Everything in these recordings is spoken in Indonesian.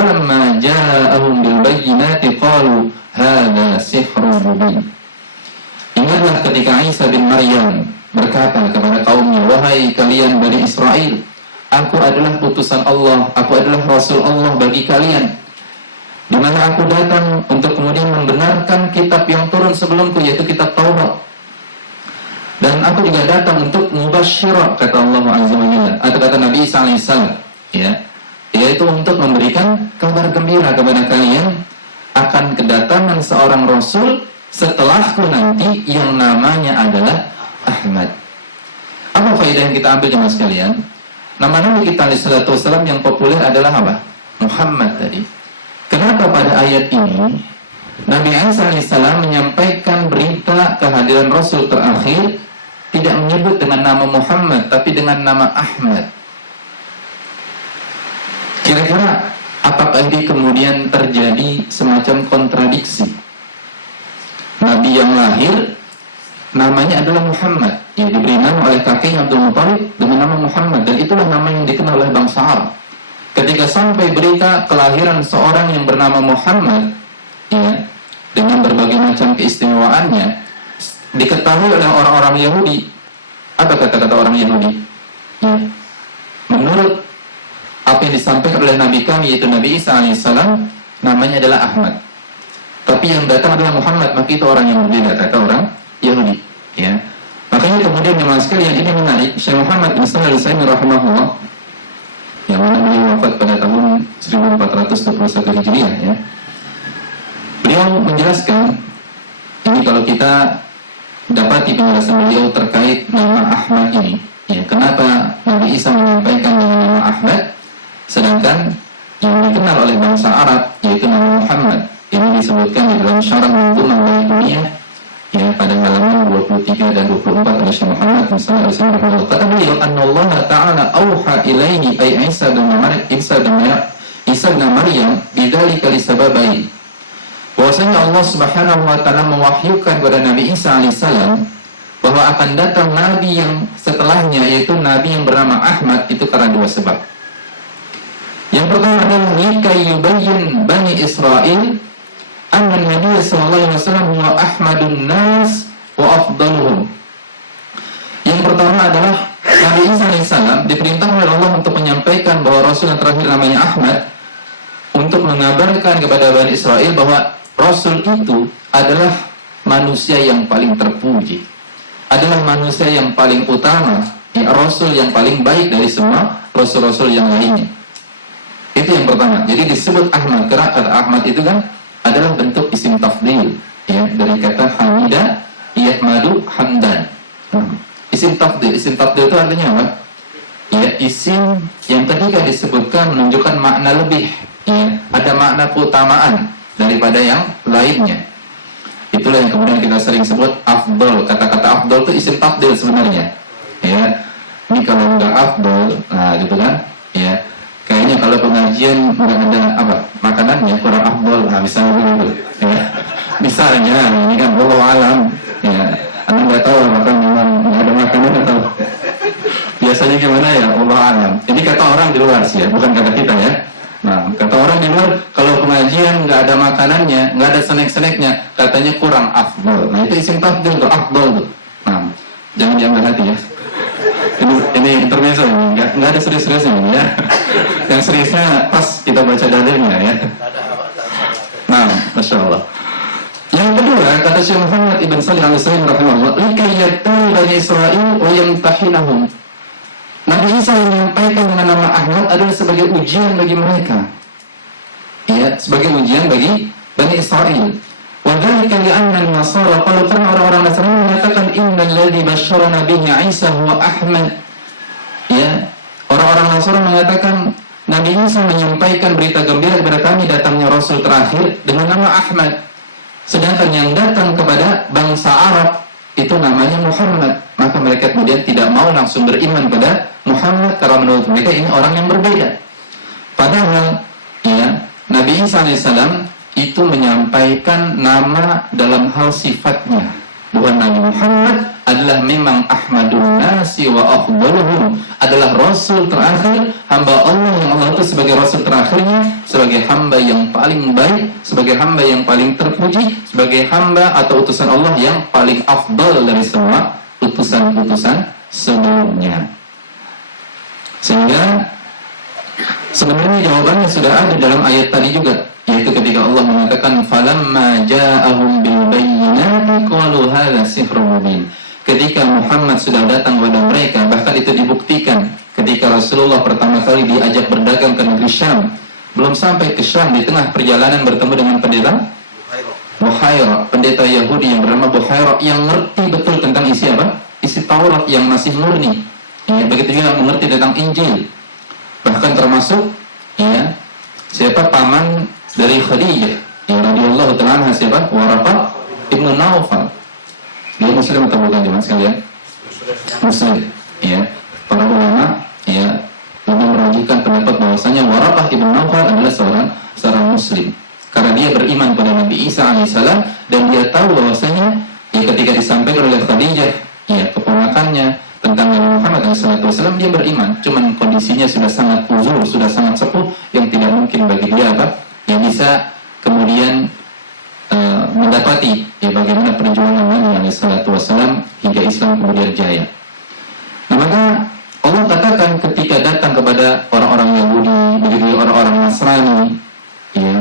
falamma ja'ahum bil bayyinati qalu hadza sihrun mubin. Ingatlah ketika Isa bin Maryam berkata kepada kaumnya, wahai kalian Bani Israel, aku adalah utusan Allah, aku adalah Rasul Allah bagi kalian, di mana aku datang untuk kemudian membenarkan kitab yang turun sebelumku, yaitu kitab Taurat. Dan aku juga datang untuk mubasysyira, kata Allah Azza wa Jalla, atau kata Nabi Isa alaihissalam, ya, yaitu untuk memberikan kabar gembira kepada kalian akan kedatangan seorang Rasul setelahku nanti yang namanya adalah Ahmad. Apa faedah yang kita ambil jemaah sekalian? Nama Nabi kita alaihissalatu wassalam yang populer adalah apa? Muhammad tadi. Kenapa pada ayat ini Nabi Isa alaihissalam menyampaikan berita kehadiran Rasul terakhir tidak menyebut dengan nama Muhammad, tapi dengan nama Ahmad? Kira-kira apakah ini kemudian terjadi semacam kontradiksi? Nabi yang lahir namanya adalah Muhammad, yang diberi nama oleh kakeknya Abdul Muthalib dengan nama Muhammad, dan itulah nama yang dikenal oleh bangsa Arab. Ketika sampai berita kelahiran seorang yang bernama Muhammad, ya, dengan berbagai macam keistimewaannya, diketahui oleh orang-orang Yahudi. Apa kata-kata orang Yahudi? Ya, menurut apa yang disampaikan oleh Nabi kami, yaitu Nabi Isa alaihissalam, namanya adalah Ahmad, tapi yang datang adalah Muhammad, maka itu orang yang berbeda, kata orang Yahudi. Ya, makanya kemudian jemaah sekalian, ini menarik. Syekh Muhammad bin Shalih Al-Utsaimin rahimahullah, yang mana beliau wafat pada tahun 1421 Hijriah, ya, beliau menjelaskan ini, kalau kita dapati penjelasan beliau terkait nama Ahmad ini, ya, kenapa Nabi Isa menyampaikan nama Ahmad sedangkan yang dikenal oleh bangsa Arab yaitu nama Muhammad. Ini disebutkan di dalam Syarah Manzumah Baiquniyah, ya, pada halaman 23 dan 24 oleh Syekh Muhammad bin Shalih Al-Utsaimin. Kata beliau, "Anallahu ta'ala auha ilaihi ay Isa bin Maryam bidzalika lisababain." Bahwasanya Allah Subhanahu wa taala mewahyukan kepada Nabi Isa alaihissalam bahwa akan datang nabi yang setelahnya, yaitu nabi yang bernama Ahmad, itu karena dua sebab. Yang pertama adalah likayubayyin Bani Israel anna Nabi sallallahu alaihi wasallam huwa ahmadun nas wa afdaluhum. Yang pertama adalah Nabi Isa alaihissalam diperintahkan oleh Allah untuk menyampaikan bahwa Rasul yang terakhir namanya Ahmad, untuk mengabarkan kepada Bani Israel bahwa Rasul itu adalah manusia yang paling terpuji, adalah manusia yang paling utama, ya, Rasul yang paling baik dari semua Rasul-Rasul yang lainnya. Itu yang pertama. Jadi disebut Ahmad, karena kata Ahmad itu kan adalah bentuk isim tafdil, ya, dari kata hamida yahmadu hamdan. Isim tafdil itu artinya apa? Ya, isim yang ketika disebutkan menunjukkan makna lebih, ya, ada makna keutamaan daripada yang lainnya. Itulah yang kemudian kita sering sebut afdol. Kata-kata afdol itu isim tafdil sebenarnya, ya. Ini kalau nggak afdol, nah gitu kan, ya, kayaknya kalau pengajian nggak ada apa makanannya kurang afdol, nah misalnya begitu, ya. Misalnya ini kan wallahu alam, ya, anda nggak tahu apakah memang nggak ada makanan atau biasanya gimana, ya, wallahu alam. Ini kata orang di luar sih, ya, bukan kata kita, ya. Nah, kata orang di luar, kalau pengajian nggak ada makanannya, nggak ada snack-snacknya, katanya kurang afdol. Nah, itu isim tafdil tuh, afdol tuh. Nah, jangan diambil hati, ya. Ini intermezzo, nggak ada serius-seriusnya ini, ya. Yang seriusnya pas kita baca dalilnya, ya. Nah, masya Allah. Yang kedua, kata Syekh Muhammad ibn Shalih Al-Utsaimin rahimahullah, likayyatul Bani Israil wa yamtahinahum. Nabi Isa menyampaikan dengan nama Ahmad adalah sebagai ujian bagi mereka, ya, sebagai ujian bagi Bani Israel. Wa dzalika li'anna an-nasara qalu, karena orang-orang Nasrani mengatakan innal ladzi basyarana bihi Isa huwa Ahmad. Ya, orang-orang Nasrani mengatakan Nabi Isa menyampaikan berita gembira kepada kami datangnya Rasul terakhir dengan nama Ahmad. Sedangkan yang datang kepada bangsa Arab itu namanya Muhammad. Maka mereka kemudian tidak mau langsung beriman pada Muhammad karena menurut mereka ini orang yang berbeda. Padahal, ya, Nabi Isa alaihissalam itu menyampaikan nama dalam hal sifatnya, bahwa Nabi Muhammad adalah memang Ahmadun Nasi wa afdaluhum, adalah Rasul terakhir, hamba Allah yang Allah itu sebagai Rasul terakhirnya, sebagai hamba yang paling baik, sebagai hamba yang paling terpuji, sebagai hamba atau utusan Allah yang paling afdal dari semua utusan-utusan sebelumnya. Sehingga sebenarnya jawabannya sudah ada dalam ayat tadi juga, yaitu ketika Allah mengatakan falamma ja'ahum bil bayyinati qalu hadza sihrun mubin. Ketika Muhammad sudah datang kepada mereka, bahkan itu dibuktikan ketika Rasulullah pertama kali diajak berdagang ke negeri Syam. Belum sampai ke Syam, di tengah perjalanan bertemu dengan pendeta Buhaira, pendeta Yahudi yang bernama Buhaira, yang ngerti betul tentang isi apa? Isi Taurat yang masih murni. Ya, begitu juga mengerti tentang Injil. Bahkan termasuk ya, siapa paman dari Khadijah, ya radhiyallahu ta'ala anha, siapa? Waraqah ibnu Naufal. Dia muslim atau bukan jemaah sekalian? Muslim. Ya. Para ulama ya lebih merajikan pendapat bahwasanya Waraqah ibnu Naufal adalah seorang muslim. Karena dia beriman pada Nabi Isa alaihissalam, dan dia tahu bahwasanya ya ketika disampaikan oleh Khadijah ya keponakannya tentang Nabi Muhammad SAW, dia beriman. Cuman kondisinya sudah sangat uzur, sudah sangat sepuh, yang tidak mungkin bagi dia apa yang bisa kemudian mendapati ya bagaimana perjuangan Nabi SAW hingga Islam kemudian jaya. Nah, maka Allah katakan ketika datang kepada orang-orang Yahudi, begitu orang-orang Nasrani, ya,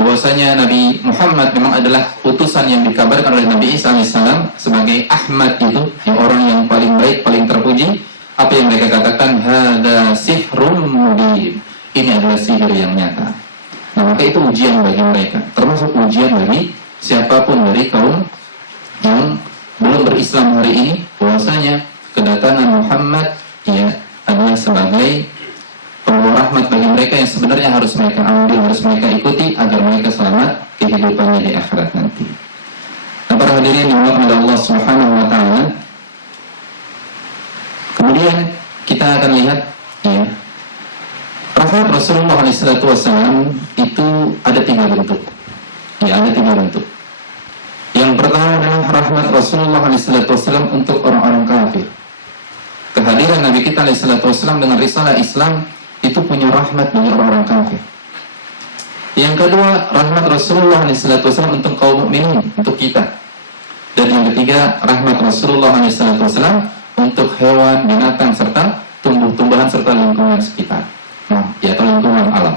bahwasanya Nabi Muhammad memang adalah utusan yang dikabarkan oleh Nabi Isa alaihissalam sebagai Ahmad, itu yang orang yang paling baik, paling terpuji. Apa yang mereka katakan? Hada sihrun mubin. Ini adalah sihir yang nyata. Nah, maka itu ujian bagi mereka, termasuk ujian bagi siapapun dari kaum yang belum berislam hari ini, bahwasanya kedatangan Muhammad ya adalah sebagai pembawa rahmat bagi mereka yang sebenarnya harus mereka ambil, harus mereka ikuti agar mereka selamat kehidupannya di akhirat nanti. Nah, para hadirin yang dimuliakan oleh Allah Subhanahu wa taala, kemudian kita akan lihat ya, rahmat Rasulullah SAW itu ada 3 bentuk. Ya, ada 3 bentuk. Yang pertama adalah rahmat Rasulullah SAW untuk orang-orang kafir. Kehadiran Nabi kita SAW dengan risalah Islam itu punya rahmat bagi orang-orang kafir. Yang kedua, rahmat Rasulullah SAW untuk kaum mukminin, untuk kita. Dan yang ketiga, rahmat Rasulullah SAW untuk hewan, binatang, serta tumbuh-tumbuhan serta lingkungan sekitar. Nah, ya, atau lingkungan alam.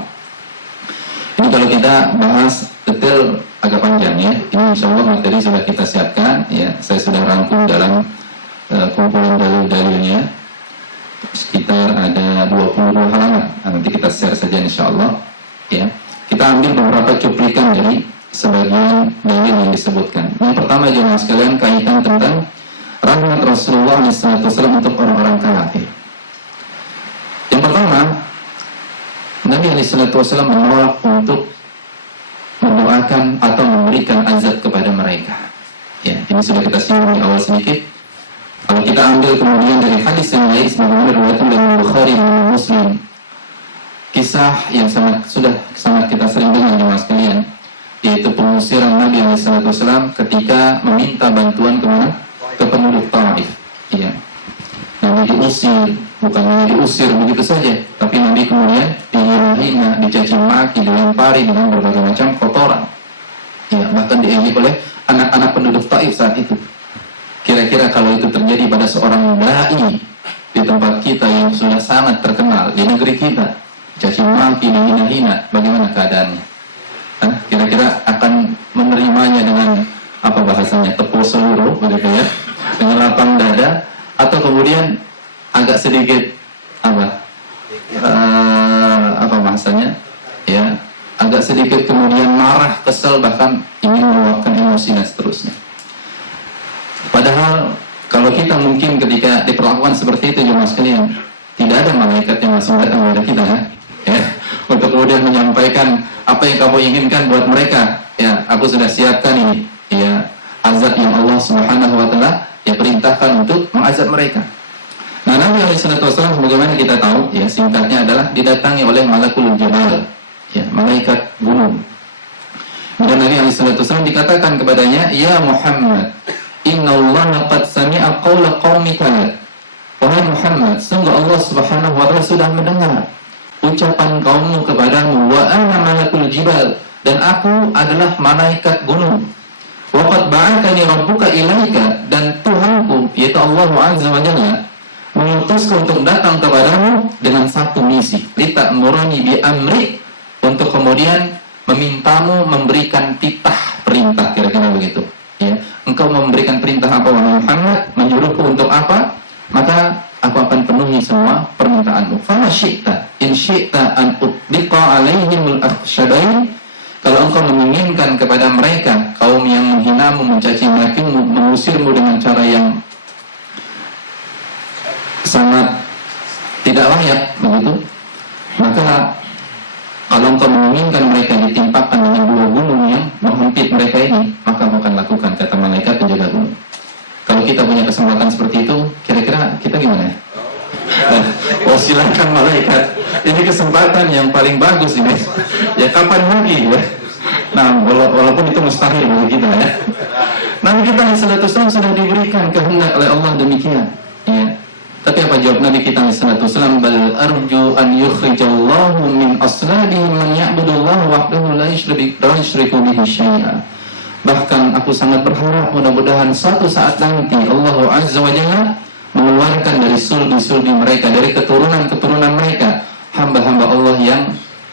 Ini kalau kita bahas detail agak panjang ya. Ini insya Allah materi sudah kita siapkan ya. Saya sudah rangkum dalam kumpulan dalil-dalilnya. Sekitar ada 22 halaman. Nah, nanti kita share saja insya Allah ya. Kita ambil beberapa cuplikan dari sebagian dalil yang disebutkan. Yang pertama jemaah sekalian, kaitan tentang rahmat Rasulullah SAW untuk orang-orang kafir. Yang pertama, Nabi SAW menolak untuk mendoakan atau memberikan azab kepada mereka. Ya, ini sudah kita singgung di awal sedikit. Kalau kita ambil kemudian dari hadis yang lain sebagaimana riwayat dari Bukhari dan Muslim, kisah yang sudah sangat kita sering dengar jemaah sekalian, yaitu pengusiran Nabi SAW ketika meminta bantuan ke penduduk Taif. Ya, Nabi diusir, bukan hanya diusir begitu saja, tapi Nabi kemudian dihina, dicaci maki, dilempari dengan berbagai macam kotoran. Ya, bahkan diejek oleh anak-anak penduduk Taif saat itu. Kira-kira kalau itu terjadi pada seorang dai di tempat kita yang sudah sangat terkenal di negeri kita, caci maki, dihina-hina, bagaimana keadaannya? Kira-kira akan menerimanya dengan apa bahasanya, tepuk seluruh begitu ya, dengan lapang dada, atau kemudian agak sedikit apa bahasanya ya, agak sedikit kemudian marah, kesel, bahkan ingin meluapkan emosi dan seterusnya. Padahal kalau kita mungkin ketika diperlakukan seperti itu jemaah sekalian, tidak ada malaikat yang langsung datang kepada kita ya, untuk kemudian menyampaikan apa yang kamu inginkan buat mereka. Ya, aku sudah siapkan ini ya azab yang Allah Subhanahu wa taala ya perintahkan untuk mengazab mereka. Nah, Nabi SAW bagaimana kita tahu ya, singkatnya adalah didatangi oleh malakul jabal ya, malaikat gunung. Dan Nabi SAW dikatakan kepadanya, ya Muhammad, inna innallaha qad sami'a qawla qaumika. Wahai Muhammad, sungguh Allah Subhanahu wa taala sudah mendengar ucapan kaummu kepadamu, wa ana malakul jibal, dan aku adalah malaikat gunung. Wa qad ba'athani rabbuka ilaika, dan Tuhanku yaitu Allah Azza wa Jalla mengutusku untuk datang kepadamu dengan satu misi, lita'murani bi amri, untuk kemudian memintamu memberikan titah perintah, kira-kira begitu ya. Engkau memberikan perintah apa wahai Muhammad, menyuruhku untuk apa, maka aku akan penuhi semua permintaanmu. Fama syi'ta in syi'ta an utbiqa alaihimul akhsyadain, kalau engkau menginginkan kepada mereka, kaum yang menghinamu, mencaci makimu, mengusirmu dengan cara yang sangat tidak layak begitu, maka kalau engkau menginginkan mereka ditimpakan dengan dua gunung yang menghimpit mereka ini, maka aku akan lakukan, kata malaikat penjaga gunung. Kalau kita punya kesempatan seperti itu, kira-kira kita gimana ya? Oh silakan malaikat, ini kesempatan yang paling bagus ini. Ya kapan lagi ya? Nah walaupun itu mustahil bagi kita ya. Nabi kita SAW sudah diberikan kehendak oleh Allah demikian. Ya. Tapi apa jawab Nabi kita SAW? Bal arju an yukhrijallahu min aslabihim man ya'budullaha wahdahu la yusyriku bihi syai'a. Bahkan aku sangat berharap mudah-mudahan suatu saat nanti Allah Azza wa Jalla mengeluarkan dari sulbi-sulbi mereka, dari keturunan-keturunan mereka, hamba-hamba Allah yang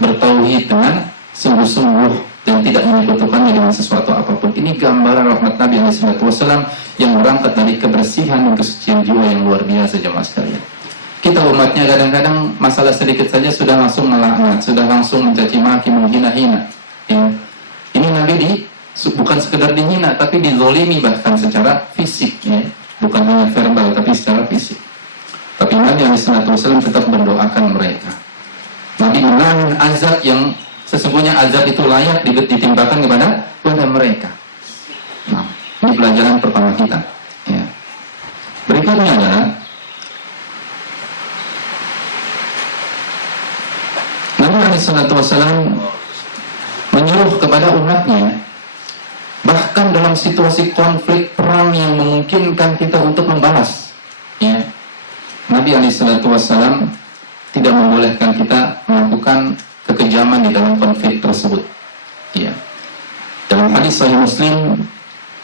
bertauhid dengan sungguh-sungguh dan tidak menyekutukannya dengan sesuatu apapun. Ini gambaran rahmat Nabi SAW yang berangkat dari kebersihan dan kesucian jiwa yang luar biasa, jemaah sekalian. Kita umatnya kadang-kadang masalah sedikit saja sudah langsung melaknat, sudah langsung mencaci maki, menghina-hina. Ya. Ini Nabi bukan sekedar dihina, tapi dizolimi bahkan secara fisik, ya. Bukan hanya verbal, tapi secara fisik. Tapi Nabi SAW tetap mendoakan mereka. Nabi menahan azab yang sesungguhnya azab itu layak ditimpakan kepada mereka. Nah, ini pelajaran pertama kita. Ya. Berikutnya adalah Nabi SAW menyuruh kepada umatnya, bahkan dalam situasi konflik perang yang memungkinkan kita untuk membalas. Ya. Nabi SAW tidak membolehkan kita melakukan kekejaman di dalam konflik tersebut. Ya. Dalam hadis Sahih Muslim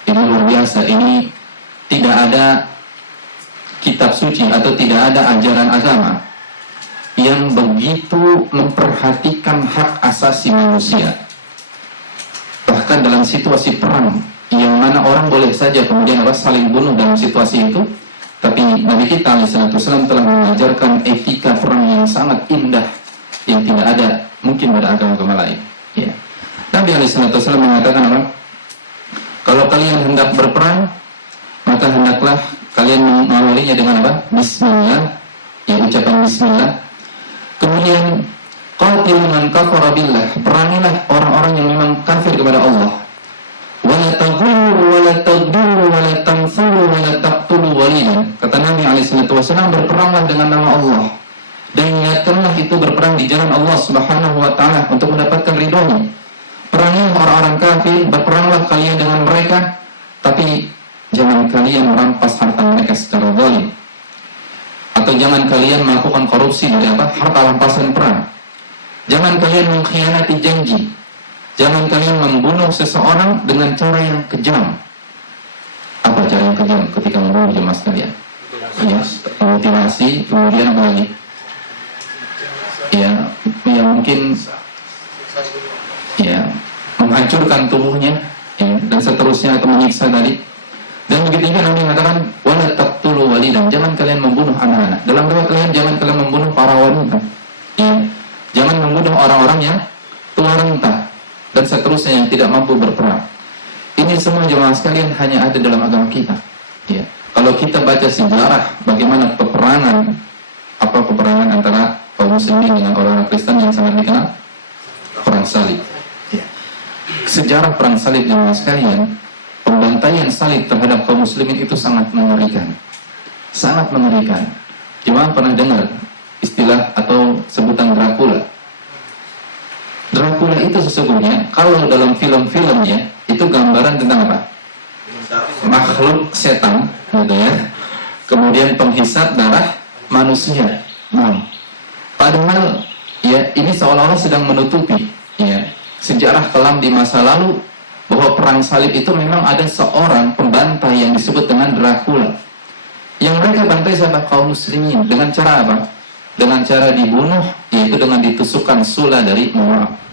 ini luar biasa. Ini tidak ada kitab suci atau tidak ada ajaran agama yang begitu memperhatikan hak asasi manusia. Bahkan dalam situasi perang yang mana orang boleh saja kemudian saling bunuh dalam situasi itu, tapi Nabi kita SAW telah mengajarkan etika perang yang sangat indah yang tidak ada mungkin pada agama-agama lain. Ya. Nabi SAW mengatakan apa? Kalau kalian hendak berperang, maka hendaklah kalian mengawalinya dengan apa? Bismillah, ya, ucapan Bismillah. Kemudian qatilu man kafara billah, perangilah orang-orang yang memang kafir kepada Allah. Wala taghullu wala taghduru wala tanfuru wala taqtulu walidan. Kata Nabi SAW, berperanglah dengan nama Allah, dan niatkanlah itu berperang di jalan Allah Subhanahu wa taala untuk mendapatkan ridhonya. Perangilah orang-orang kafir, berperanglah kalian dengan mereka, tapi jangan kalian merampas harta mereka secara zalim. Atau jangan kalian melakukan korupsi dari harta rampasan perang. Jangan kalian mengkhianati janji. Jangan kalian membunuh seseorang dengan cara yang kejam. Apa cara yang kejam ketika membunuh, jemaah sekalian? Ya, mutilasi, kemudian apa lagi? Ya mungkin ya menghancurkan tubuhnya, ya, dan seterusnya, atau menyiksa tadi. Dan begitu juga Nabi mengatakan wala taqtulu walidan, jangan kalian membunuh anak-anak. Dalam riwayat kalian jangan kalian membunuh para wanita. Ya. Jangan membunuh orang-orang yang tua renta dan seterusnya yang tidak mampu berperang. Ini semua jemaah sekalian hanya ada dalam agama kita. Ya. Kalau kita baca sejarah bagaimana peperangan antara kaum muslimin dengan orang Kristen yang sangat dikenal, perang salib. Ya. Sejarah perang salib jemaah sekalian, pembantaian salib terhadap kaum muslimin itu sangat mengerikan. Sangat mengerikan. Jemaah pernah dengar istilah atau sebutan Dracula? Dracula itu sesungguhnya kalau dalam film-filmnya itu gambaran tentang apa? makhluk setan, gitu ya. Kemudian penghisap darah manusia. Nah, padahal ya ini seolah-olah sedang menutupi ya sejarah kelam di masa lalu bahwa perang salib itu memang ada seorang pembantai yang disebut dengan Dracula. Yang mereka bantai siapa? Kaum muslimin. Dengan cara apa? Dengan cara dibunuh, yaitu dengan ditusukkan sula dari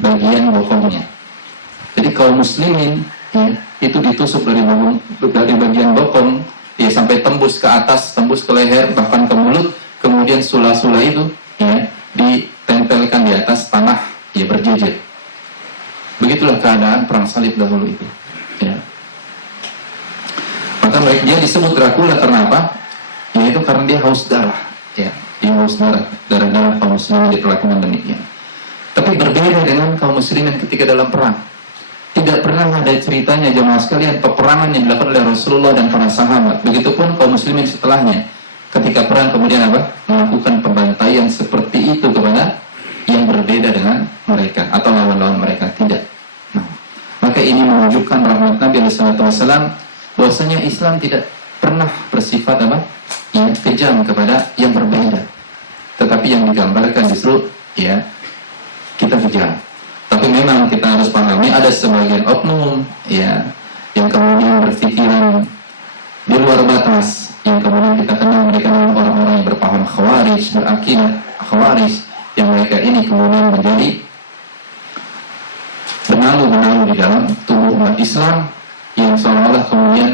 bagian bokongnya. Jadi kaum muslimin ya, itu ditusuk dari bagian bokong ya, sampai tembus ke atas, tembus ke leher, bahkan ke mulut. Kemudian sula-sula itu ya, ditempelkan di atas tanah ya, berjejer. Begitulah keadaan perang salib dahulu itu ya. Maka dia disebut Dracula karena apa? Yaitu karena dia haus darah ya. Dia haus darah kaum muslimin diperlakukan demikian. Tapi berbeda dengan kaum muslimin ketika dalam perang. Tidak pernah ada ceritanya jemaah sekalian peperangan yang dilakukan oleh Rasulullah dan para sahabat. Begitupun kaum muslimin setelahnya. Ketika perang kemudian apa? Melakukan pembantaian seperti itu kepada yang berbeda dengan mereka atau lawan-lawan mereka. Tidak. Nah, maka ini menunjukkan rahmat Nabi SAW bahwasanya Islam tidak pernah bersifat apa? Ya, kejam kepada yang berbeda. Tetapi yang digambarkan justru ya kita kejam. Tapi memang kita harus pahami ada sebagian oknum ya yang kemudian berpikiran di luar batas, yang kemudian kita kenal mereka orang-orang yang berpaham khawarij, berakidah khawarij, yang mereka ini kemudian menjadi benalu-benalu di dalam tubuh umat Islam, yang seolah-olah kemudian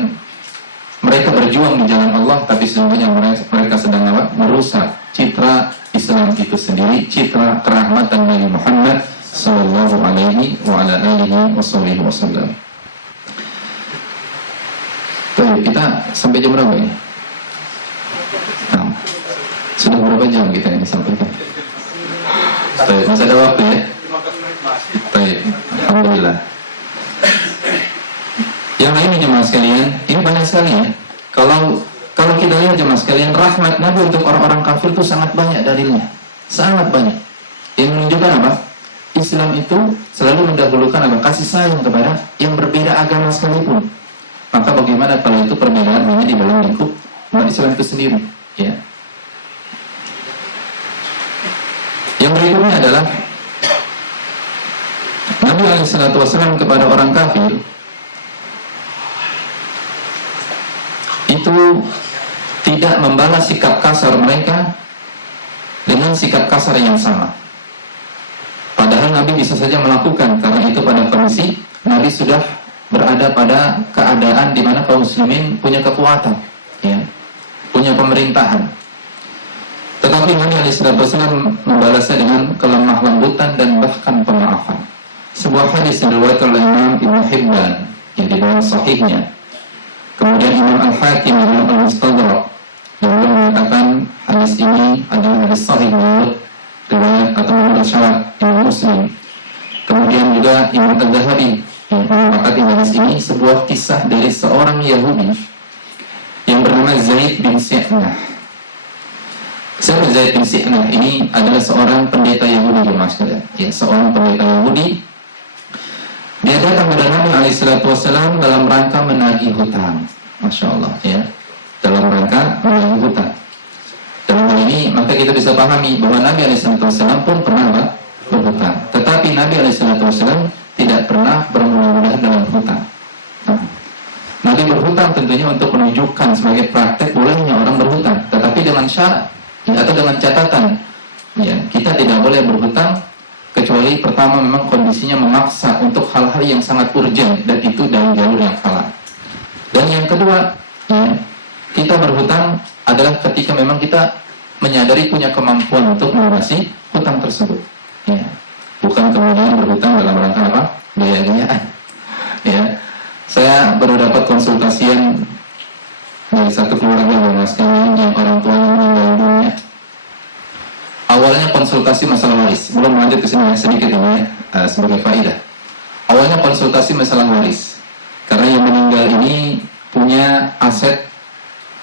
mereka berjuang di jalan Allah, tapi sesungguhnya mereka sedang merusak citra Islam itu sendiri, citra kerahmatan Nabi Muhammad sallallahu alaihi wa ala alihi wasallam. Kita sampai jam berapa ya? Nah, sudah berapa jam kita ini sampaikan? Masih ada waktu ya? Baik, alhamdulillah. Yang lainnya jemaah sekalian, ini banyak sekali ya. Kalau kita lihat jemaah sekalian, rahmat Nabi untuk orang-orang kafir itu sangat banyak dalilnya, sangat banyak. Yang menunjukkan apa? Islam itu selalu mendahulukan apa? Kasih sayang kepada yang berbeda agama sekalipun. Maka bagaimana kalau itu perbedaan hanya di dalam lingkup umat Islam itu sendiri? Ya. Yang berikutnya adalah Nabi SAW kepada orang kafir itu tidak membalas sikap kasar mereka dengan sikap kasar yang sama. Padahal Nabi bisa saja melakukan, karena itu pada kondisi Nabi sudah berada pada keadaan di mana kaum muslimin punya kekuatan, ya, punya pemerintahan. Tetapi Nabi SAW membalasnya dengan kelemah lembutan dan bahkan pemaafan. Sebuah hadis yang diriwayatkan oleh Imam Ibnu Hibban yang di dalam sahihnya. Kemudian Imam Al-Hakim di dalam Al-Mustadrak yang mengatakan hadis ini adalah hadis sahih menurut riwayat atau menurut syarat Imam Muslim. Kemudian juga Imam Al-Zahabi yang mengatakan hadis ini sebuah kisah dari seorang Yahudi yang bernama Zaid bin Si'nah. Zaid bin Si'nah ini adalah seorang pendeta Yahudi, ya, seorang pendeta Yahudi. Dia datang kepada Nabi SAW dalam rangka menagih hutang, Masya Allah, ya, dalam rangka menagih hutang. Dalam hal ini maka kita bisa pahami bahwa Nabi SAW pun pernah berhutang, tetapi Nabi SAW tidak pernah bermudah-mudahan dalam hutang. Nah, Nabi berhutang tentunya untuk menunjukkan sebagai praktek bolehnya orang berhutang, tetapi dengan syarat atau dengan catatan, ya, kita tidak boleh berhutang kecuali pertama memang kondisinya memaksa untuk hal-hal yang sangat urgent dan itu dari jalur yang halal. Dan yang kedua, ya, kita berhutang adalah ketika memang kita menyadari punya kemampuan untuk melunasi hutang tersebut. Ya, bukan kemudian berhutang dalam rangka apa? Gaya-gayaan. Ya, saya baru dapat konsultasian dari satu keluarga yang orang tuanya meninggal dunia. Awalnya konsultasi masalah waris, belum lanjut ke sini sedikit ini ya, sebagai faedah. Awalnya konsultasi masalah waris, karena yang meninggal ini punya aset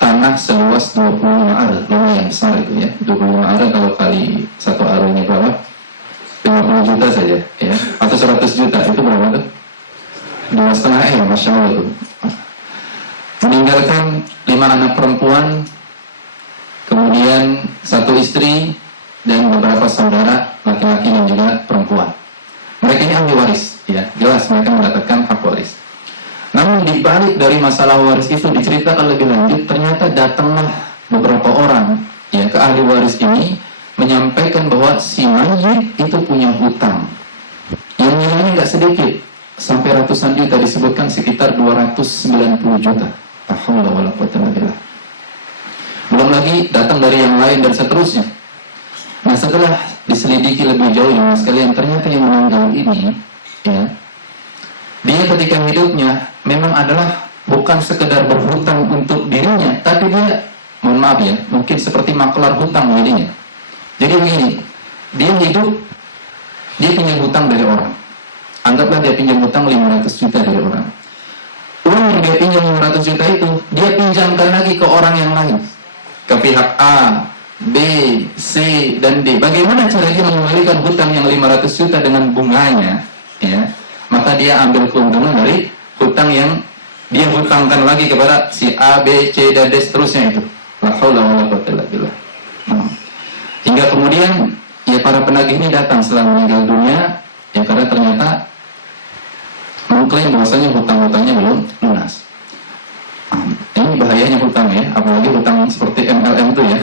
tanah seluas 25 ar, lumayan besar itu ya. 25 ar kalau kali satu arnya berapa? 50 juta saja, ya, atau 100 juta itu berapa tuh? 2,5 M, Masya Allah tuh. meninggalkan 5 anak perempuan, kemudian 1 istri dan beberapa saudara laki-laki dan juga perempuan. Mereka ini ahli waris, ya, jelas mereka mendapatkan hak waris. Namun di balik dari masalah waris itu diceritakan lebih lanjut, ternyata datanglah beberapa orang, ya, ke ahli waris ini menyampaikan bahwa si mayit itu punya hutang yang nilainya nggak sedikit, sampai ratusan juta, disebutkan sekitar 290 juta. Belum lagi datang dari yang lain dan seterusnya. Nah, setelah diselidiki lebih jauh ya sekalian, ternyata yang meninggal ini, ya, dia ketika hidupnya memang adalah bukan sekedar berhutang untuk dirinya, tapi dia, mohon maaf ya, mungkin seperti maklar hutang dirinya. Jadi begini, dia hidup, dia pinjam hutang dari orang. Anggaplah dia pinjam hutang 500 juta dari orang. Uang yang dia pinjam 500 juta itu, dia pinjamkan lagi ke orang yang lain, ke pihak A, B, C, dan D. Bagaimana cara dia mengembalikan hutang yang 500 juta dengan bunganya, ya? Maka dia ambil keuntungan dari hutang yang dia hutangkan lagi kepada si A, B, C, dan D seterusnya itu. La haula wala quwwata illa billah. Hingga kemudian ya para penagih ini datang setelah meninggal dunia, ya, karena ternyata mengklaim bahwasanya hutang-hutangnya belum lunas. Ini bahayanya hutang, ya, apalagi hutang seperti MLM itu, ya.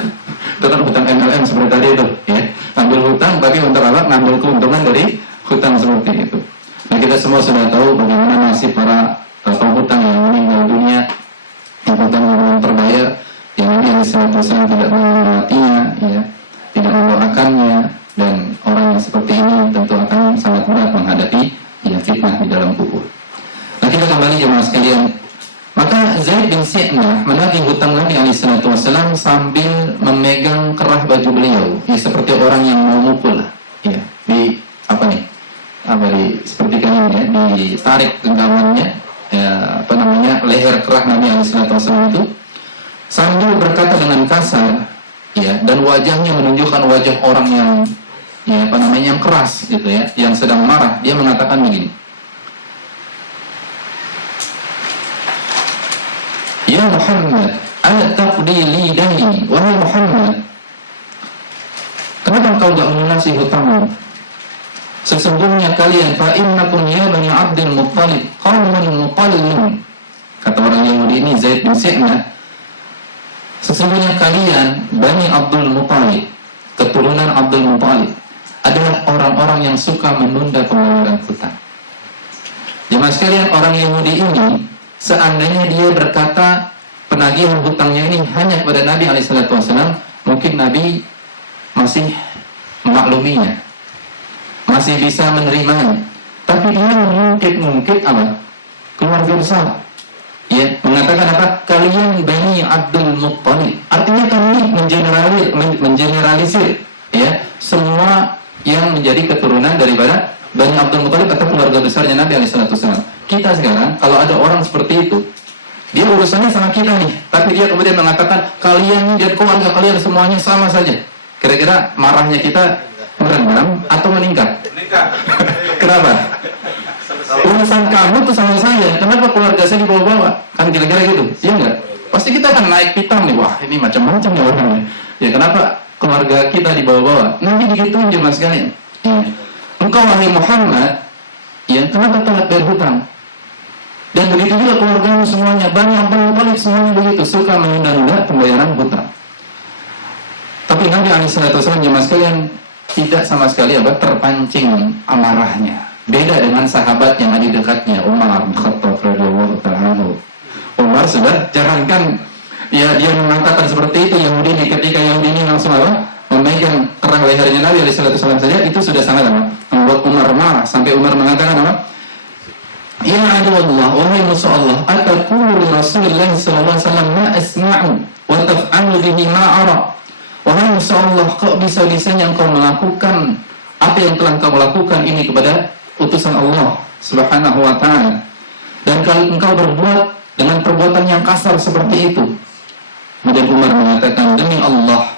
Itu kan hutang MLM seperti tadi itu, ya. Ambil hutang tapi untuk apa? Ngambil keuntungan dari hutang seperti itu. Nah, kita semua sudah tahu bagaimana nasib para penghutang yang meninggal dunia, yang hutang yang belum terbayar, yang Nabi SAW tidak menghormatinya, ya, tidak mendoakannya, dan orang yang seperti ini tentu akan sangat berat menghadapi, ya, fitnah di dalam kubur. Nah, kita kembali jemaah sekalian. Maka Zaid bin Si'nah menagih hutang Nabi SAW sambil memegang kerah baju beliau, ya, seperti orang yang mau mukul, ya, di apa nih, seperti ini, ya, ditarik genggamannya, ya, leher kerah Nabi SAW itu, sambil berkata dengan kasar, ya, dan wajahnya menunjukkan wajah orang yang, ya, yang keras gitu, ya, yang sedang marah. Dia mengatakan begini, ya Muhammad, ala taqdi li daini, wahai Muhammad, kenapa kau gak melunasi hutangmu? Sesungguhnya kalian, fa innakum ya bani Abdul Muttalib qaumun muqallun. Kata orang Yahudi ini, Zaid bin Si'nah, sesungguhnya kalian Bani Abdul Muttalib, keturunan Abdul Muttalib, adalah orang-orang yang suka menunda pembayaran hutang. Jemaah sekalian, orang Yahudi ini, seandainya dia berkata penagihan hutangnya ini hanya kepada Nabi SAW, mungkin Nabi masih memakluminya, masih bisa menerimanya. Tapi dia mengungkit apa? Keluarga besar. Ya, mengatakan apa? Kalian Bani Abdul Muttalib. Artinya kami mengeneralisir, ya, semua yang menjadi keturunan daripada Bani Abdul Muttalib atau keluarga besarnya Nabi SAW. Kita sekarang kalau ada orang seperti itu, dia urusannya sama kita nih, tapi dia kemudian mengatakan kalian dan keluarga kalian semuanya sama saja. Kira-kira marahnya kita merendah atau meningkat? Meningkat. Kenapa? Urusan kamu tuh sama saya, kenapa keluarga saya dibawa-bawa? Kan kira-kira gitu, iya enggak? Pasti kita akan naik pitam nih, wah ini macam-macam nih orangnya. Ya, kenapa keluarga kita dibawa-bawa? Nanti digituin jemaah sekalian. Ya. Engkau wahai Muhammad, ya, kenapa telat bayar hutang? Dan begitu juga keluargamu semuanya, Bani Abdul Muttalib semuanya begitu, suka menunda-nunda pembayaran hutang. Tapi Nabi SAW jemaah sekalian tidak sama sekali terpancing amarahnya. Beda dengan sahabat yang ada di dekatnya, Umar bin Khattab radhiyallahu ta'ala anhu. Umar sudah jangankan, ya, dia mengatakan seperti itu Yahudi ini, ketika Yahudi ini langsung memegang kerah lehernya Nabi SAW saja, itu sudah sangat membuat Umar marah, sampai Umar mengatakan apa? Ya aduallah, wahai musuh Allah, ataqulu Rasulullah SAW ma asma'u wa taf'alu bihi ma ara. Wahai musuh Allah, kok bisa-bisanya engkau melakukan apa yang telah engkau lakukan ini kepada utusan Allah Subhanahu wa ta'ala, dan kalau engkau berbuat dengan perbuatan yang kasar seperti itu. Kemudian Umar mengatakan, demi Allah,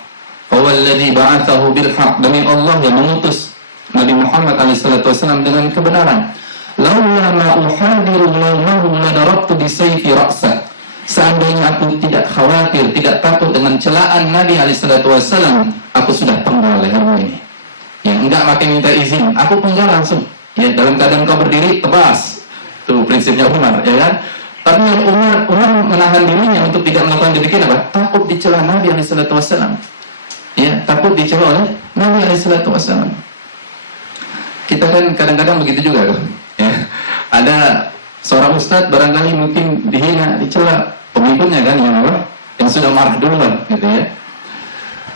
fawalladzi ba'athahu bil haq, demi Allah yang mengutus Nabi Muhammad SAW dengan kebenaran, laula ma uhadiru laumahu la darabtu bi sayfi ra'sa, Seandainya aku tidak khawatir, tidak takut dengan celaan Nabi SAW, aku sudah penggal lehermu ini. Ya, enggak pakai minta izin, aku penggal langsung. Ya, dalam keadaan kau berdiri, tebas. Itu prinsipnya Umar, ya kan? Tapi Umar menahan dirinya untuk tidak melakukan demikian apa? Takut dicela Nabi SAW. Ya, takut dicela oleh Nabi SAW. Kita kan kadang-kadang begitu juga, kan? Ya. Ada seorang ustadz barangkali mungkin dihina, dicela pengikutnya kan yang sudah marah duluan, gitu ya.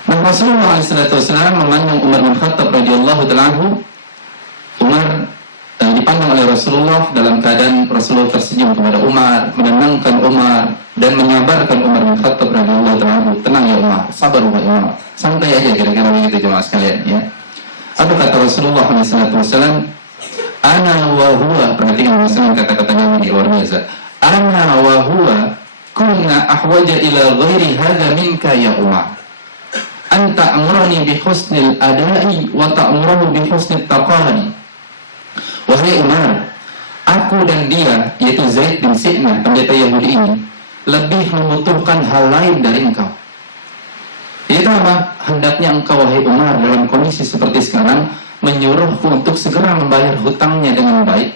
Nah, Rasulullah SAW memandang Umar bin Khattab radhiyallahu ta'ala. Umar dipandang oleh Rasulullah dalam keadaan Rasulullah tersenyum kepada Umar, menenangkan Umar dan menyabarkan Umar bin Khattab radhiyallahu ta'ala. Tenang ya Umar, sabar ya Umar, santai aja, kira-kira begitu jemaah sekalian ya. Apa kata Rasulullah SAW? Ana wa huwa, perhatikan kata-katanya ini luar biasa. Ana wa huwa kunna ahwaja ila ghairi hadha minka ya Umar. Anta amrani bi husnil adai wa ta'murahu bi husnil taqani. Wahai Umar, aku dan dia, yaitu Zaid bin Si'nah, pendeta Yahudi ini, lebih membutuhkan hal lain dari engkau. Itu apa? Hendaknya engkau, wahai Umar, dalam kondisi seperti sekarang, menyuruhku untuk segera membayar hutangnya dengan baik.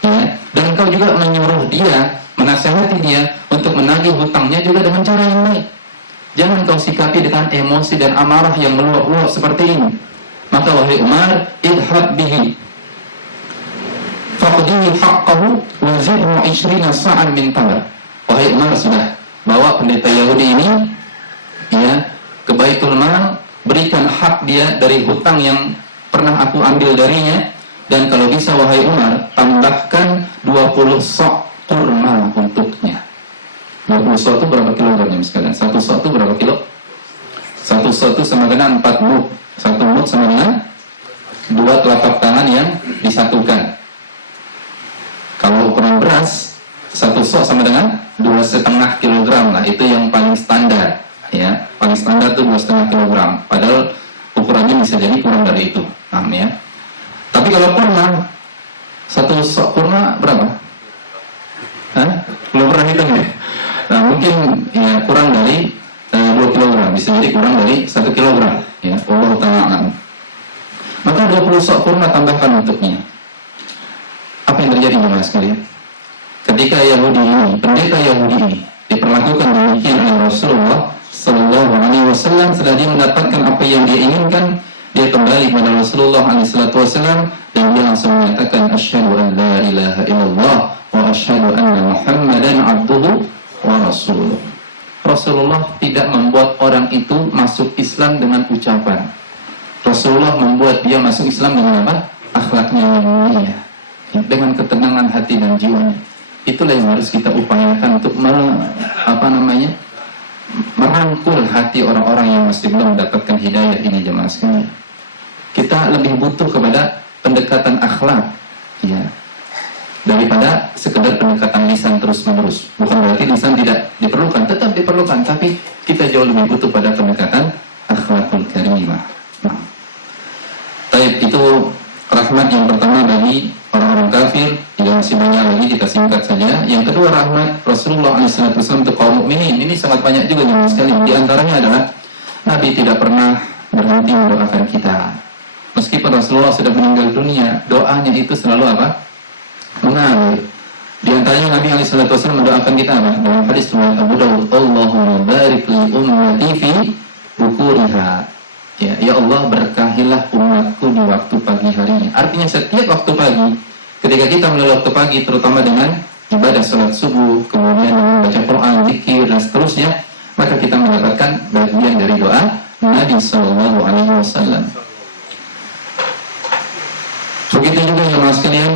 Ya. Dan engkau juga menyuruh dia, menasihati dia untuk menagih hutangnya juga dengan cara yang baik. Jangan kau sikapi dengan emosi dan amarah yang meluap-luap seperti ini. Maka wahai Umar, idhab bihi faqdihi haqqahu wa zidhu 20 sa'an min tamar. Wahai Umar, sudah bawa pendeta Yahudi ini ya ke Baitul Mal, berikan hak dia dari hutang yang pernah aku ambil darinya, dan kalau bisa wahai Umar, tambahkan 20 sok kurma untuknya. 20 sok itu berapa kilogramnya sekalian? Satu sok itu berapa kilo? Satu sok itu sama dengan 4 mud. Satu mud sama dengan 2 telapak tangan yang disatukan. Kalau ukuran beras, satu sok sama dengan 2,5 kilogram lah. Itu yang paling standar, ya. Paling standar itu 2,5 kilogram. Padahal ukurannya bisa jadi kurang dari itu, ya. Tapi kalau kurma, satu sok kurma berapa? Hah? Belum pernah hitung ya? Nah, mungkin ya kurang dari 2 kilogram, bisa jadi kurang dari 1 kilogram, ya. Allah Ta'ala. Maka 20 sok kurma tambahkan untuknya. Apa yang terjadi jemaah sekalian? Ketika Yahudi ini, pendeta Yahudi ini diperlakukan demikian oleh Rasulullah Sallallahu Alaihi Wasallam, setelah dia mendapatkan apa yang dia inginkan, dia kembali kepada Rasulullah SAW dan dia langsung menyatakan asyhadu an la ilaha illallah wa asyhadu anna Muhammadan abduhu wa rasuluh. Rasulullah tidak membuat orang itu masuk Islam dengan ucapan. Rasulullah membuat dia masuk Islam dengan apa? Akhlaknya yang mulia, dengan ketenangan hati dan jiwanya. Itulah yang harus kita upayakan untuk merangkul hati orang-orang yang masih belum mendapatkan hidayah ini jemaah sekalian. Kita lebih butuh kepada pendekatan akhlak, ya, daripada sekedar pendekatan lisan terus-menerus. Bukan berarti lisan tidak diperlukan, tetap diperlukan, tapi kita jauh lebih butuh pada pendekatan akhlakul karimah. Nah, itu rahmat yang pertama bagi orang-orang kafir. Yang masih banyak lagi, kita singkat saja. Yang kedua, rahmat Rasulullah SAW untuk kaum mukminin. Ini sangat banyak juga jemaah sekalian. Di antaranya adalah Nabi tidak pernah berhenti mendoakan kita. Meskipun Rasulullah sudah meninggal dunia, doanya itu selalu apa? Mengalir. Di antaranya Nabi SAW mendoakan kita apa? Dalam hadis riwayat Abu Dawud, Allahumma barik li ummati fi bukuriha. Ya Allah, berkahilah umatku di waktu pagi harinya. Artinya setiap waktu pagi, ketika kita melalui waktu pagi, terutama dengan ibadah salat subuh, kemudian membaca Quran, zikir dan seterusnya, maka kita mendapatkan bagian dari doa Nabi SAW. Begitu juga jemaah sekalian,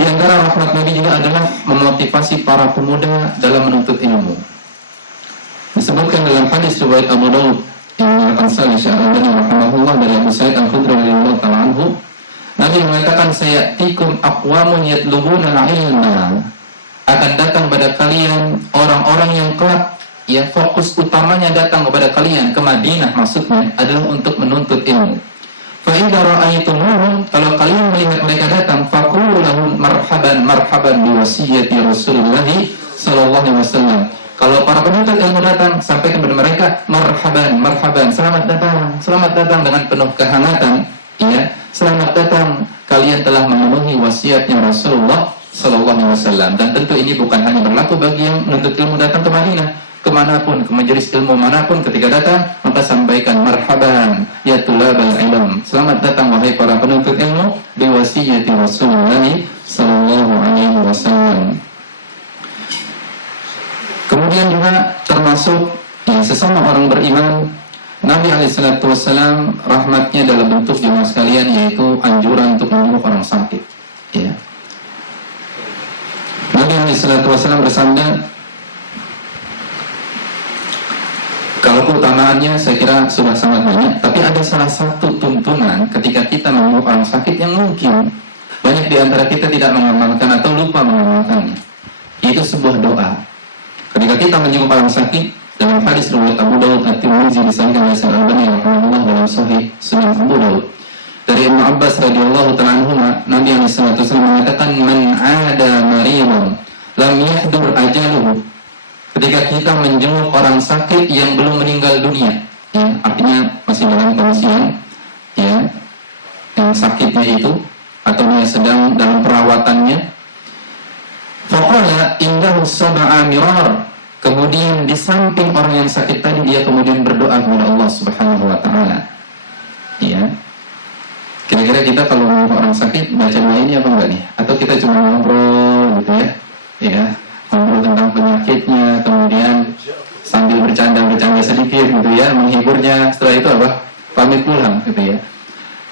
di antara rahmat Nabi juga adalah memotivasi para pemuda dalam menuntut ilmu. Disebutkan dalam hadis riwayat Abu Dawud yang mengatakan Salih Syah'adani rahimahullah dari Abu Sa'id Al-Khudri radhiyallahu ta'ala anhu, Nabi mengatakan, sayatikum aqwamun yatlubuna al-ilma, akan datang pada kalian orang-orang yang kelak, ya, fokus utamanya datang kepada kalian ke Madinah, maksudnya adalah untuk menuntut ilmu. Fa idza ra'aytumuhum, kalau kalian melihat mereka datang, faqulu lahum marhaban marhaban bi wasiyati Rasulullah sallallahu alaihi wasallam. Kalau para penuntut ilmu datang, sampaikan kepada mereka marhaban marhaban, selamat datang dengan penuh kehangatan, ya. Selamat datang, kalian telah memenuhi wasiatnya Rasulullah sallallahu alaihi wasallam. Dan tentu ini bukan hanya berlaku bagi yang menuntut ilmu datang ke Madinah, kemanapun, ke majelis ilmu manapun ketika datang, maka sampaikan marhaban ya tulabal ilm, selamat datang wahai para penuntut ilmu bi wasiyati Rasulullah sallallahu alaihi wasallam. Kemudian juga termasuk sesama orang beriman, Nabi SAW rahmatnya dalam bentuk jemaah sekalian, yaitu anjuran untuk menyembuh orang sakit, ya. Nabi SAW bersabda, kalau keutamaannya saya kira sudah sangat banyak, tapi ada salah satu tuntunan ketika kita menyembuh orang sakit yang mungkin banyak di antara kita tidak mengamalkan atau lupa mengamalkannya, yaitu sebuah doa. Ketika kita menyembuh orang sakit, dalam hadis riwayat Abu Daud At-Tirmidzi disahihkan oleh Al-Albani rahimahullah dalam Sahih Sunan Abu Daud, dari Ibnu Abbas radhiyallahu ta'ala anhuma, Nabi SAW mengatakan, man 'ada maridan lam yahdur ajaluhu. Ketika kita menjenguk orang sakit yang belum meninggal dunia, ya, artinya masih dalam kondisi yang sakitnya itu, atau dia sedang dalam perawatannya, faqala indahu sab'a mirar, kemudian di samping orang yang sakit tadi, dia kemudian berdoa kepada Allah Subhanahu wa ta'ala, ya. Kira-kira kita kalau menghubungi orang sakit baca doa ini apa enggak nih? Atau kita cuma ngobrol gitu ya, ya, ngobrol tentang penyakitnya, kemudian sambil bercanda sedikit gitu ya, menghiburnya, setelah itu apa? Pamit pulang gitu ya.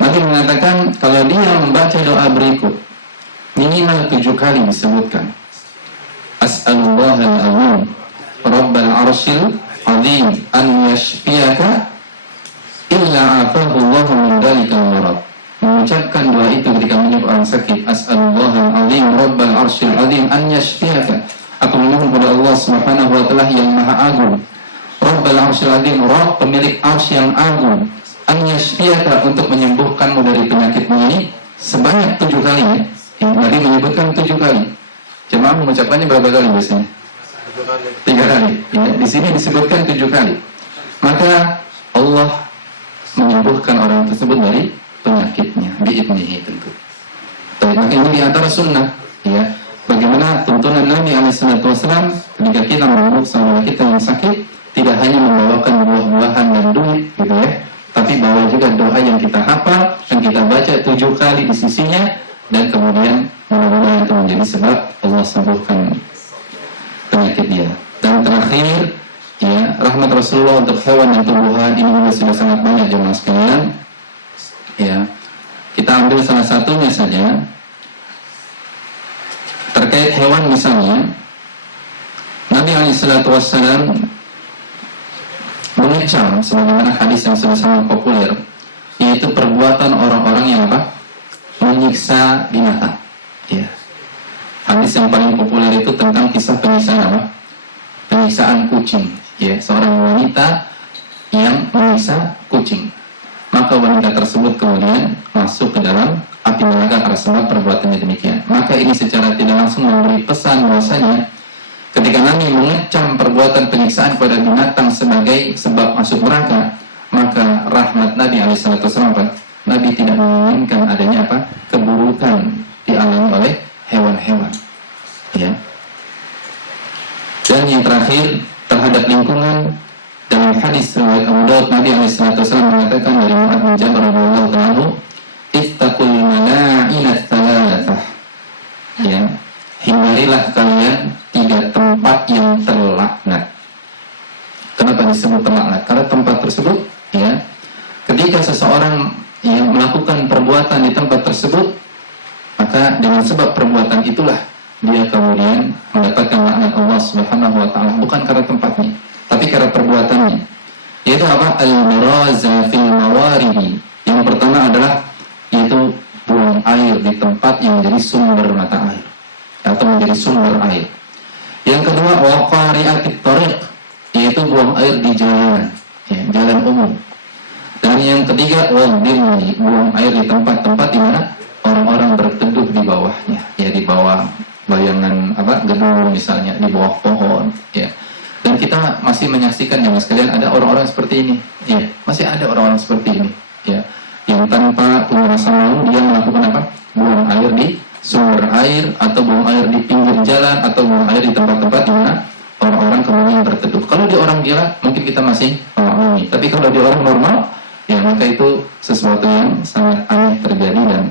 Nabi mengatakan kalau dia membaca doa berikut minimal 7 kali disebutkan, As'alullahal azim Rabbal arshil azim an yashfiyaka illa afahu Allahu min dalikal marad. Mengucapkan doa itu ketika menyembuh orang sakit, As'alullahal azim Rabbal arshil azim an yashfiyaka, aku memohon kepada Allah Subhanahu wa ta'ala yang maha agung, Rabbal arshil azim, Rabb pemilik arsy yang agung, an yashfiyaka, untuk menyembuhkanmu dari penyakitmu ini, sebanyak 7 kali ya. Nabi menyebutkan 7 kali. Jemaah mengucapkannya berapa kali biasanya? 3 kali. Ya, di sini disebutkan 7 kali. Maka Allah menyembuhkan orang tersebut dari penyakitnya, bi'idnihi tentu. Maka ini di antara sunnah, ya. Bagaimana tuntunan Nabi SAW ketika kita menyembuh saudara kita yang sakit, tidak hanya membawakan buah-buahan dan duit, gitu ya, tapi bawa juga doa yang kita hafal dan kita baca 7 kali di sisinya, dan kemudian mudah-mudahan itu menjadi sebab Allah sembuhkan penyakit dia. Dan terakhir, ya, rahmat Rasulullah untuk hewan dan tumbuhan ini juga sudah sangat banyak jemaah sekalian. Ya, kita ambil salah satunya saja. Terkait hewan misalnya, Nabi SAW mengecam, sebagaimana hadis yang sudah sangat populer, yaitu perbuatan orang-orang yang apa? Menyiksa binatang. Ya. Hadis yang paling populer itu tentang kisah penyiksaan apa? Penyiksaan kucing. Ya, seorang wanita yang menyiksa kucing. Maka wanita tersebut kemudian masuk ke dalam api neraka karena sebab perbuatannya demikian. Maka ini secara tidak langsung memberi pesan bahwasanya ketika Nabi mengecam perbuatan penyiksaan pada binatang sebagai sebab masuk neraka, maka rahmat Nabi SAW, Nabi tidak menginginkan adanya apa? Keburukan dialami oleh hewan-hewan. Ya. Dan yang terakhir terhadap lingkungan, dalam hadis riwayat Abu Daud, Nabi SAW mengatakan dari Mu'adz bin Jabal radhiyallahu anhu, ittaqul mala'inat thalathah. Ya, hindarilah kalian 3 tempat yang terlaknat. Kenapa disebut terlaknat? Karena tempat tersebut, ya, ketika seseorang yang melakukan perbuatan di tempat tersebut, maka dengan sebab perbuatan itulah dia kemudian mendapatkan laknat Allah Subhanahu wa ta'ala, bukan karena tempatnya, tapi karena perbuatannya. Yaitu apa? Al-miraza fil mawaridi. Yang pertama adalah yaitu buang air di tempat yang menjadi sumber mata air atau menjadi sumber air. Yang kedua, waqari'atit tariq, yaitu buang air di jalan, ya, jalan umum. Dan yang ketiga, wadhimni, buang air di tempat-tempat di mana orang-orang berteduh di bawahnya, ya, di di bawah bayangan gedung misalnya, di bawah pohon, ya. Dan kita masih menyaksikan ya sekalian ada orang-orang seperti ini, ya. Masih ada orang-orang seperti ini, ya. Yang tanpa punya rasa malu dia melakukan apa? Buang air di sumber air, atau buang air di pinggir jalan, atau buang air di tempat-tempat di mana orang-orang kemudian berteduh. Kalau di orang gila mungkin kita masih memaklumi, tapi kalau di orang normal, ya maka itu sesuatu yang sangat aneh terjadi dan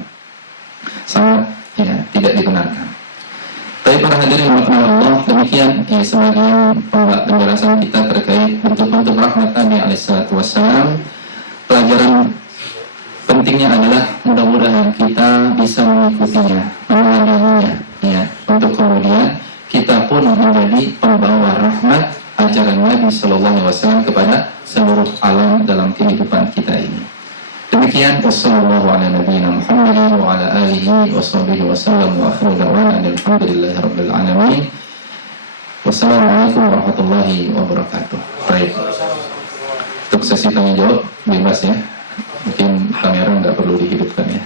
sangat ya tidak dibenarkan. Tapi para hadirin yang dirahmati Allah, demikian ya sebagian penjelasan kita terkait bentuk-bentuk rahmat Nabi alaihissalatu wassalam. Pelajaran pentingnya adalah mudah-mudahan kita bisa mengikutinya, meneladaninya, ya, untuk kemudian kita pun menjadi pembawa rahmat ajaran Nabi Sallallahu Alaihi Wasallam kepada seluruh alam dalam kehidupan kita ini. Demikian wassalamualaikum warahmatullahi wabarakatuh wa ala alihi washabihi wasallam wa akhiru da'wana alhamdulillahi rabbil alamin. Wassalamualaikum warahmatullahi wabarakatuh. Baik. Untuk sesi tanya jawab bebas ya. Mungkin kamera nggak perlu dihidupkan ya.